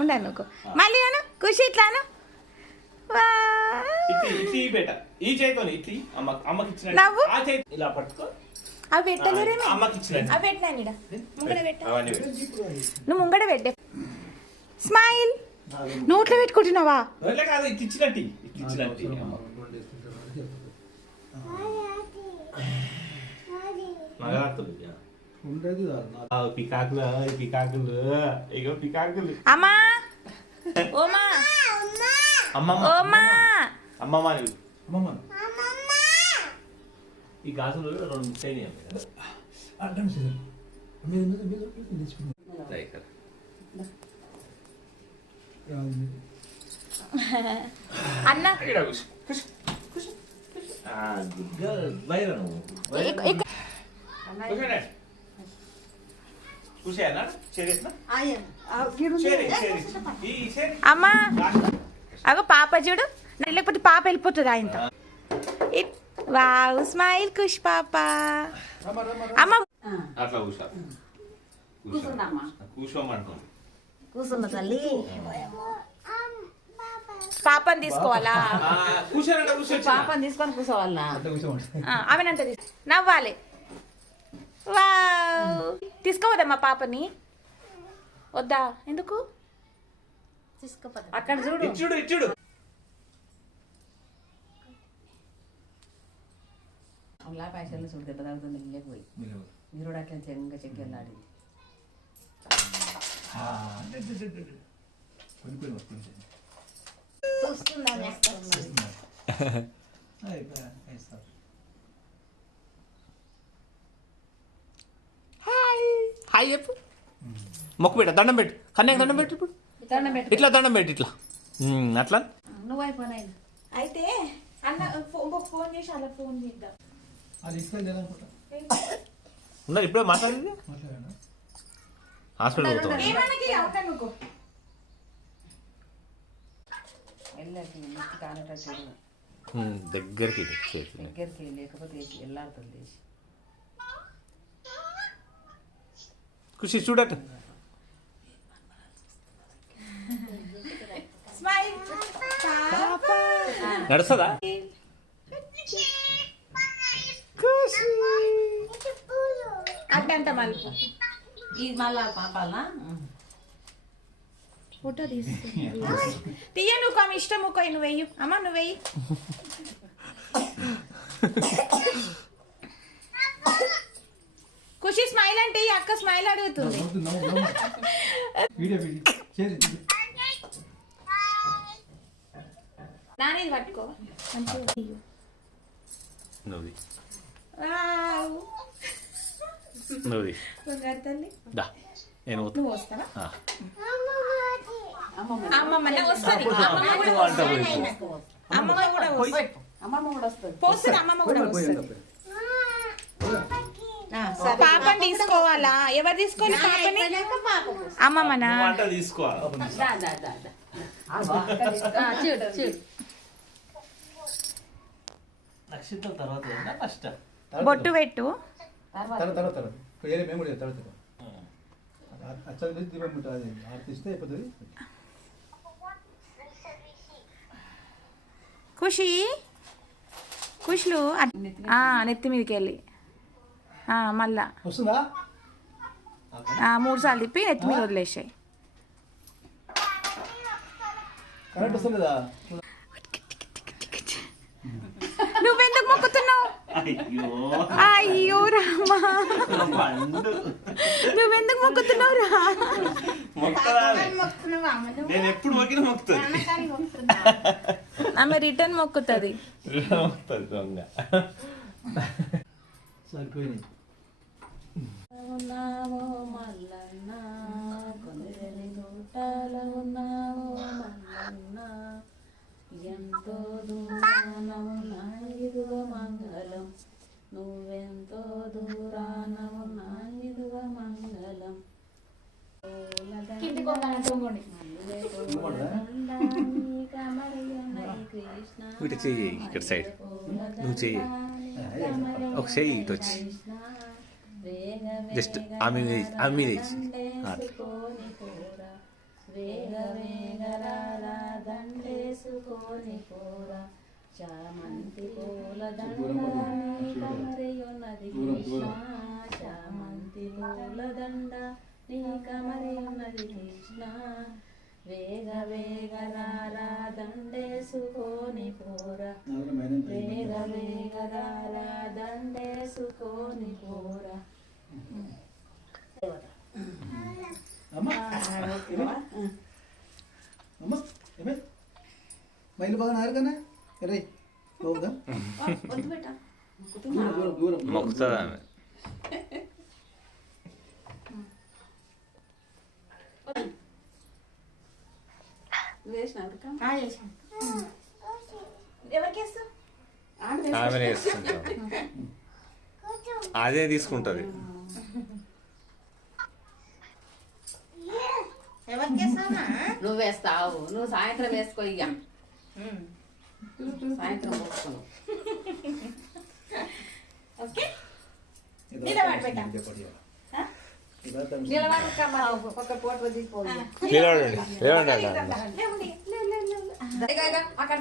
ఉండండి నువ్వు మళ్ళీ అను ఖుషి ఇట్లాను నవ్వు. ఆ చేతి ఇలా పట్టుకో. అవి పెట్టినా ముంగడ పెట్టు. నువ్వు ముంగడ పెట్టే. స్మైల్. నోట్లో పెట్టుకుంటున్నావా అట్లా కాదు ఇట్లా ఇచ్చినట్టు ఇట్లా ఇచ్చినట్టు అమ్మ. మగాడుతుంది ఇక. ఉండేది పికాకులు పికాకులు ఇగో పికాకులు. అమ్మా! ఓమా! అమ్మమ్మ ఓమా! అమ్మమ్మ. అమ్మమ్మ ఈ గాజులు రెండు మిక్స్ అయినాయి అడ్డం మీరు. అన్న! నువ్వు. అమ్మా. అగో పాప చూడు. నా- లేకపోతే పాప వెళ్ళిపోతుంది ఆయనతో వావ్ స్మైల్ కుష్ పాప. అమ్మ అట్లా కూర్చున్న తల్లి. పాపని తీసుకోవాలా? పాపని తీసుకొని కూర్చోవాలనా? అట్లా కూర్చోమంట. ఆ, అవనంత తీసు నవ్వాలి. వావ్ తీసుకోవద్దమ్మా పాపని. వద్దా? ఎందుకు? అక్కడ చూడు. ఇచ్చుడు ఇచ్చుడు అలా పైసలు చూడు దెబ్బ తగ్గుతుంది లేకపోయి మీరు. మీరు అట్లా చెంగ చెక్కెళ్ళాడి ఆ, డే, డే, డే, డే, డే. కొన్ని కొన్ని వస్తుంది. అయిపోయా, వేస్తారు. హాయ్ హాయ్ చెప్పు. మొక్కు పెట్ట దండం పెట్టు. కన్యాకి దండం పెట్టు ఇప్పుడు. దండం పెట్టు. ఇట్లా దండం పెట్టు ఇట్లా. అట్లా? అయితే అన్న ఫోన్ చేసి అలా ఫోన్ చేద్దాం. ఉన్నది ఇప్పుడే మాట్లాడింది? మాట్లాడాను హాస్పిటల్ దగ్గరికి దగ్గరికి లేకపోతే వెళ్ళాడుతుంది ఖుషి చూడట స్మైల్ పాప నడుస్తుందా అట్టంట మళ్ళీ. ఇది మళ్ళా ఫోటో తీయ నువ్వు ఆమె ఇష్టం ముక్క నువ్వు వెయ్యి. అమ్మ నువ్వు వెయ్యి ఖుషి స్మైల్ అంటే ఈ అక్క స్మైల్ అడుగుతుంది. నానేది పట్టుకో. నేను. అమ్మమ్మ కూడా వస్తుంది. అమ్మమ్మ కూడా వస్తుంది అమ్మమ్మ కూడా వస్తుంది. పోస్తుంది అమ్మమ్మ కూడా పోయి, పోయి, వస్తుంది పోయి. పాపని తీసుకోవాలా? ఎవరు తీసుకోవాలి పాపని? అమ్మమ్మనా బొట్టు పెట్టు. ఖుషి? ఖుషులు? నెత్తి మీదకి వెళ్ళి. మళ్ళా. వస్తుందా? ఆ, మూడు సార్లు తిప్పి నెత్తి మీద వదిలేసాయి. కరెంట్ వస్తుందా నువ్వెందుకు మొక్కుతున్నావు? అయ్యో. అయ్యో రామా. నువ్వెందుకు మొక్కుతున్నావు రా? మొక్కదా నేను ఎప్పుడు మొక్కిన మొక్కుతుంది. ఆమె రిటర్న్ మొక్కుతుంది. సరిపోయినాయి ఉన్నావో మల్లన్న కొందరి నోటాల ఉన్నావో మల్లన్న. ఎంతో దూరాన ఉన్నా ఇదిగో మంగళం. నువ్వెంతో దూరాన ఉన్నా ఇదిగో మంగళం ఇటు చెయ్యి ఇక్కడ సైడ్. నువ్వు చెయ్యి. ఒక చెయ్యి ఇటు వచ్చి. జస్ట్ ఆమె ఆమె మీద ఇచ్చి. వేగ దండేసుకొని పోరా చామంతి పూల దండ నీ కమరియున్నది కృష్ణ చామంతి పూల దండ నీ కమరియున్నది కృష్ణ వేగ వేగరారా దండేసుకొని పోరా మైనస్ వేగ వేగరారా దండేసుకొని పోరా అమ్మా అమ్మా ఏమే మైలు బాగా నారు కదా రే బాగుందా మొక్కుతుంది ఆమె అదే తీసుకుంటుంది. నువ్వు వేస్తావు. నువ్వు సాయంత్రం వేసుకో ఇక సాయంత్రం పోసుకోను ఓకే. ఇదో నిలబడి పెట్టా. లేవు. అక్కడ